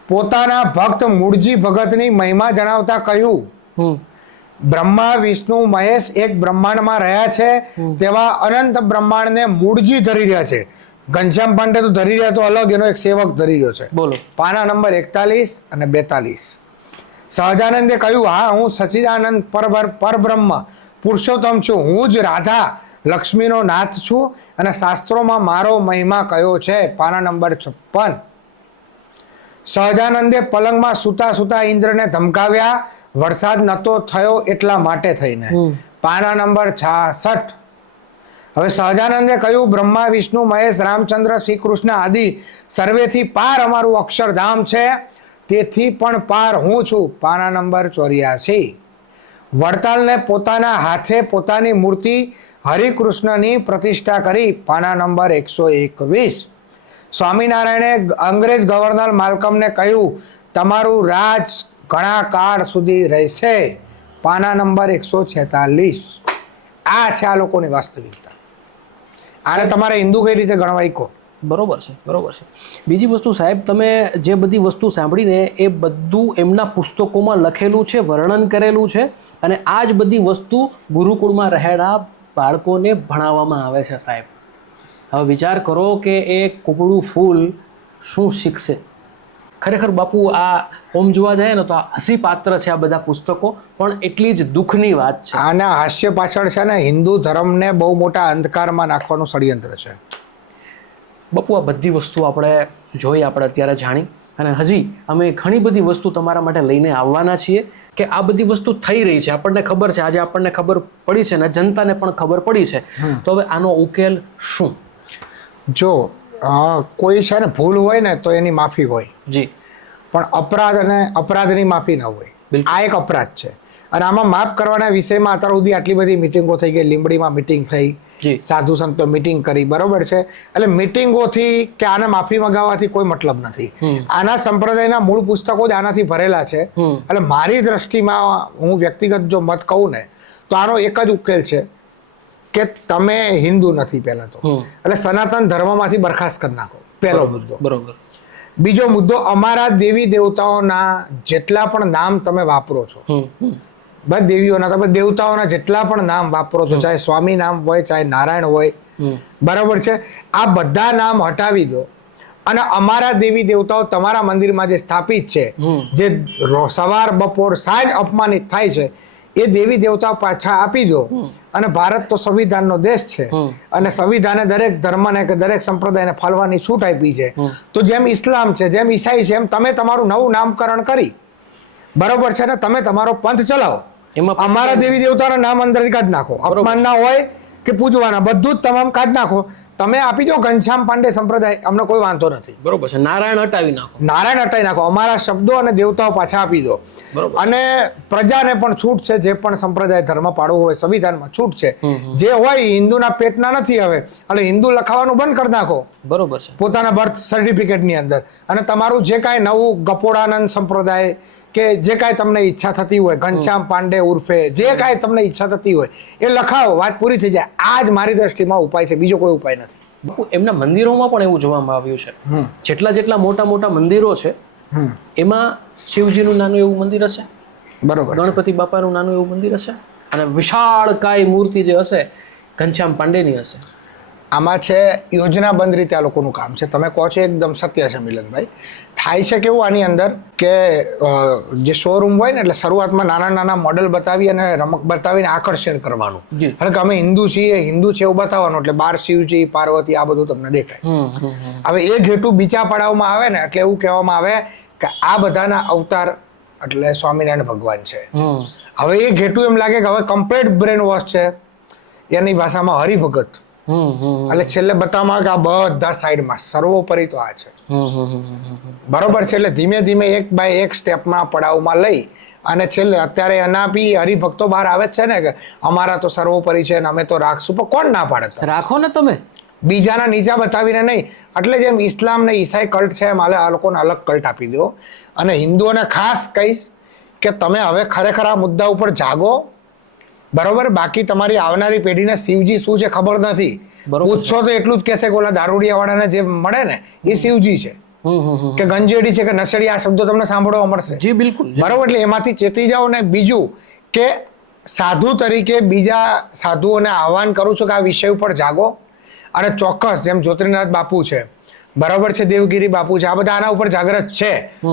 પોતાના ભક્ત મૂળજી ભગતની મહિમા જણાવતા કહ્યું, બ્રહ્મા, વિષ્ણુ, મહેશ એક બ્રહ્માંડમાં રહ્યા છે તેવા અનંત બ્રહ્માંડને મૂળજી ધરી રહ્યા છે. ઘનશ્યામ પાંડે તો ધરી રહ્યા તો અલગ, એનો એક સેવક ધરી રહ્યો છે. બોલો. પાના નંબર 41 અને 42. સહજાનંદે કહ્યું, હા હું સચ્ચિદાનંદ પરબ્રહ્મ પુરુષોત્તમ છું. હું જ રાધા લક્ષ્મીનો નાથ છું અને શાસ્ત્રોમાં મારો મહિમા કયો છે. પાના નંબર 56. સહજાનંદે પલંગમાં સૂતા સૂતા ઇન્દ્રને ધમકાવ્યા, વરસાદ નતો થયો એટલા માટે થઈને. પાના નંબર 66. હવે સહજાનંદે કહ્યું, બ્રહ્મા, વિષ્ણુ, મહેશ, રામચંદ્ર, શ્રી કૃષ્ણ આદિ સર્વેથી પાર અમારું અક્ષરધામ છે, તેથી પણ પાર હું છું. પાના નંબર 84. વડતાલને પોતાના હાથે પોતાની મૂર્તિ હરિકૃષ્ણની પ્રતિષ્ઠા કરી. પાના નંબર 121. સ્વામિનારાયણે અંગ્રેજ ગવર્નર માલ્કમને કહ્યું, તમારું રાજ ઘણા કાળ સુધી રહેશે. પાના નંબર 146. આ છે આ લોકોની વાસ્તવિકતા. આને તમારે હિન્દુ કઈ રીતે ગણવાય કહો. બરોબર છે, બરોબર છે. બીજી વસ્તુ સાહેબ, તમે જે બધી વસ્તુ સાંભળીને એ બધું એમના પુસ્તકોમાં લખેલું છે, વર્ણન કરેલું છે, અને આ જ બધી વસ્તુ ગુરુકુળમાં રહેલા બાળકોને ભણાવવામાં આવે છે સાહેબ. હવે વિચાર કરો કે એ કુકડું ફૂલ શું શીખશે. ખરેખર બાપુ, આ ઓમ જોવા જાય ને તો આ હસી પાત્ર છે આ બધા પુસ્તકો, પણ એટલી જ દુઃખની વાત છે. આના હાસ્ય પાછળ છે ને હિન્દુ ધર્મને બહુ મોટા અંધકારમાં નાખવાનું ષડયંત્ર છે. બાપુ, આ બધી વસ્તુ આપણે જોઈ, આપણે અત્યારે જાણી, અને હજી અમે ઘણી બધી વસ્તુ તમારા માટે લઈને આવવાના છીએ કે આ બધી વસ્તુ થઈ રહી છે, આપણને ખબર છે, આજે આપણને ખબર પડી છે ને જનતાને પણ ખબર પડી છે. તો હવે આનો ઉકેલ શું? જો કોઈ છે ને ભૂલ હોય ને તો એની માફી હોય જી, પણ અપરાધ અને અપરાધની માફી ન હોય. આ એક અપરાધ છે અને આમાં માફ કરવાના વિષયમાં અત્યાર સુધી આટલી બધી મિટિંગો થઈ ગઈ. લીંબડીમાં મિટિંગ થઈ, સાધુ સંતો મિટિંગ કરી, બરોબર છે. એટલે મિટિંગોથી કે આને માફી મંગાવવાથી કોઈ મતલબ નથી. આના સંપ્રદાયના મૂળ પુસ્તકો જ આનાથી ભરેલા છે. એટલે મારી દ્રષ્ટિમાં હું વ્યક્તિગત જો મત કહું ને તો આનો એક જ ઉકેલ છે કે તમે હિન્દુ નથી પહેલા તો, એટલે સનાતન ધર્મમાંથી બરખાસ્ત કરી નાખો. પહેલો મુદ્દો. બરોબર. બીજો મુદ્દો, અમારા દેવી દેવતાઓના જેટલા પણ નામ તમે વાપરો છો, બસ દેવીઓના, તમે દેવતાઓના જેટલા પણ નામ વાપરો છો, ચાહે સ્વામી નામ હોય, ચાહે નારાયણ હોય, બરાબર છે, આ બધા નામ હટાવી દો અને અમારા દેવી દેવતાઓ તમારા મંદિરમાં જે સ્થાપિત છે, જે સવાર બપોર સાંજ અપમાનિત થાય છે, એ દેવી દેવતાઓ પાછા આપી દો. અને ભારત તો સંવિધાનનો દેશ છે અને સંવિધાને દરેક ધર્મને કે દરેક સંપ્રદાયને ફાળવાની છૂટ આપી છે. તો જેમ ઇસ્લામ છે, જેમ ઈસાઈ છે, એમ તમે તમારું નવું નામકરણ કરી, બરોબર છે ને, તમે તમારો પંથ ચલાવો. અમારા દેવી દેવતાના નામ અંદર કાઢી નાખો, અપમાન ના હોય કે પૂજવાના, બધું જ તમામ કાઢી નાખો. તમે આપી દો ઘનશ્યામ પાંડે સંપ્રદાય, અમને કોઈ વાંધો નથી. બરોબર છે. નારાયણ હટાવી નાખો. નારાયણ હટાવી નાખો, અમારા શબ્દો અને દેવતાઓ પાછા આપી દો. બરોબર. અને પ્રજાને પણ છૂટ છે, જે પણ સંપ્રદાય ધર્મ પાળવો હોય સંવિધાનમાં છૂટ છે. જે હોય એ હિન્દુના પેટના નથી હવે, એટલે હિન્દુ લખાવાનું બંધ કરી નાખો બરોબર છે. પોતાના બર્થ સર્ટિફિકેટની અંદર. અને તમારું જે કાંઈ નવું ગપોડાનંદ સંપ્રદાય કે જે કાંઈ તમને ઈચ્છા થતી હોય, ઘનશ્યામ પાંડે ઉર્ફે જે કાંઈ તમને ઈચ્છા થતી હોય એ લખાવો, વાત પૂરી થઈ જાય. આ જ મારી દ્રષ્ટિમાં ઉપાય છે, બીજો કોઈ ઉપાય નથી. બાપુ, એમના મંદિરોમાં પણ એવું જોવામાં આવ્યું છે, જેટલા મોટા મોટા મંદિરો છે એમાં શિવજીનું નાનું એવું મંદિર હશે, બરોબર, ગણપતિ બાપાનું નાનું એવું મંદિર હશે, અને વિશાળકાય મૂર્તિ જે હશે ઘનશ્યામ પાંડેની હશે. આમાં છે યોજનાબંધ રીતે આ લોકોનું કામ છે. તમે કહો છો એકદમ સત્ય છે મિલનભાઈ. થાય છે કેવું આની અંદર કે જે શોરૂમ હોય ને, એટલે શરૂઆતમાં નાના નાના મોડલ બતાવી અને રમક બતાવીને આકર્ષણ કરવાનું. એટલે કે અમે હિન્દુ છીએ, હિન્દુ છે એવું બતાવવાનું, એટલે બાર શિવજી પાર્વતી આ બધું તમને દેખાય. હવે એ ઘેટું બીજા પડાવમાં આવે ને, એટલે એવું કહેવામાં આવે કે આ બધાના અવતાર એટલે સ્વામિનારાયણ ભગવાન છે. હવે એ ઘેટું એમ લાગે કે હવે કમ્પ્લીટ બ્રેન વોશ છે, એની ભાષામાં હરિભગત. એટલે છેલ્લે બતાવવામાં કે આ બધા સાઈડમાં સર્વોપરી તો આ છે. બરોબર છે. એટલે ધીમે ધીમે એક બાય એક સ્ટેપમાં પડાવમાં લઈ અને છેલ્લે અત્યારે એના બી હરિભક્તો બહાર આવે જ છે ને કે અમારા તો સર્વોપરી છે ને અમે તો રાખશું. પણ કોણ ના પાડે? રાખો ને તમે, બીજાના નીચા બતાવીને નહીં. એટલે જેમ ઇસ્લામ ને ઈસાઈ કલ્ટ છે એમ આ લોકોને અલગ કલ્ટ આપી દો. અને હિન્દુઓને ખાસ કહીશ કે તમે હવે ખરેખર આ મુદ્દા ઉપર જાગો. બરોબર. બાકી તમારી આવનારી પેઢીને શિવજી શું છે ખબર નથી. પૂછશો તો એટલું જ કહેશે કે ઓલા દારૂડિયા વાળાને જે મળે ને એ શિવજી છે કે ગંજેડી છે કે નસેડી, આ શબ્દો તમને સાંભળવા મળશે. જી બિલકુલ. બરોબર. એટલે એમાંથી ચેતી જાઓ. ને બીજું કે સાધુ તરીકે બીજા સાધુઓને આહવાન કરું છું કે આ વિષય ઉપર જાગો. અને ચોક્કસ જેમ જ્યોતિર્નાથ બાપુ છે, બરોબર છે, દેવગીરી બાપુ છે, આ બધા આના ઉપર જાગૃત છે.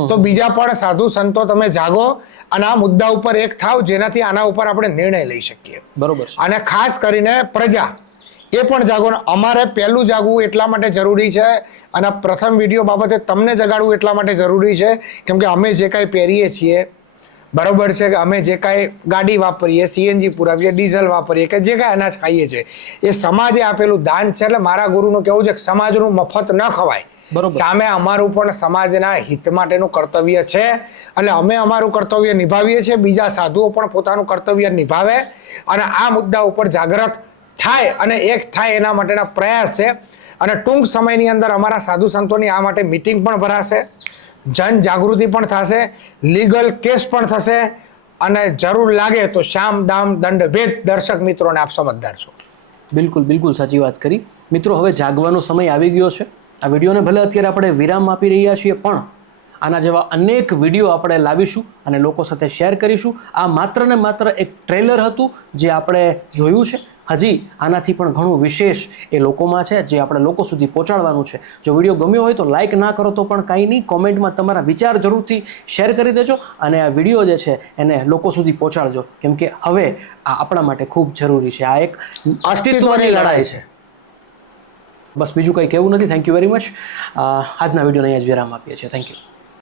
તો બીજા પણ સાધુ સંતો તમે જાગો અને આ મુદ્દા ઉપર એક થાવ, જેનાથી આના ઉપર આપણે નિર્ણય લઈ શકીએ. બરોબર. અને ખાસ કરીને પ્રજા એ પણ જાગો. અમારે પહેલું જાગવું એટલા માટે જરૂરી છે અને પ્રથમ વિડીયો બાબતે તમને જગાડવું એટલા માટે જરૂરી છે કેમ કે અમે જે કાંઈ પહેરીએ છીએ, બરોબર છે, કે અમે જે કાંઈ ગાડી વાપરીએ, સીએનજી પુરાવીએ, ડીઝલ વાપરીએ, કે જે કાંઈ અનાજ ખાઈએ છીએ એ સમાજે આપેલું દાન છે. એટલે મારા ગુરુનું કહેવું છે કે સમાજનું મફત ન ખવાય. સામે અમારું પણ સમાજના હિત માટેનું કર્તવ્ય છે અને અમે અમારું કર્તવ્ય નિભાવીએ છીએ. બીજા સાધુઓ પણ પોતાનું કર્તવ્ય નિભાવે અને આ મુદ્દા ઉપર જાગૃત થાય અને એક થાય એના માટેના પ્રયાસ છે. અને ટૂંક સમયની અંદર અમારા સાધુ સંતોની આ માટે મિટિંગ પણ ભરાશે, જન જાગૃતિ પણ થશે, લીગલ કેસ પણ થશે અને જરૂર લાગે તો શામ દામ દંડ ભેદ. દર્શક મિત્રોને આપ સમજદાર છો. બિલકુલ બિલકુલ સાચી વાત કરી. મિત્રો, હવે જાગવાનો સમય આવી ગયો છે. આ વિડીયોને ભલે અત્યારે આપણે વિરામ આપી રહ્યા છીએ, પણ આના જેવા અનેક વિડીયો આપણે લાવીશું અને લોકો સાથે શેર કરીશું. આ માત્ર ને માત્ર એક ટ્રેલર હતું જે આપણે જોયું છે. હજી આનાથી પણ ઘણું વિશેષ એ લોકોમાં છે જે આપણે લોકો સુધી પહોંચાડવાનું છે. જો વિડીયો ગમ્યો હોય તો લાઇક ના કરો તો પણ કાંઈ નહીં, કોમેન્ટમાં તમારા વિચાર જરૂરથી શેર કરી દેજો અને આ વિડીયો જે છે એને લોકો સુધી પહોંચાડજો, કેમ કે હવે આ આપણા માટે ખૂબ જરૂરી છે. આ એક અસ્તિત્વની લડાઈ છે. બસ બીજું કંઈ કહેવું નથી. Thank you very much. આજના વિડીયોને અહીંયા જ વિરામ આપીએ છીએ. Thank you.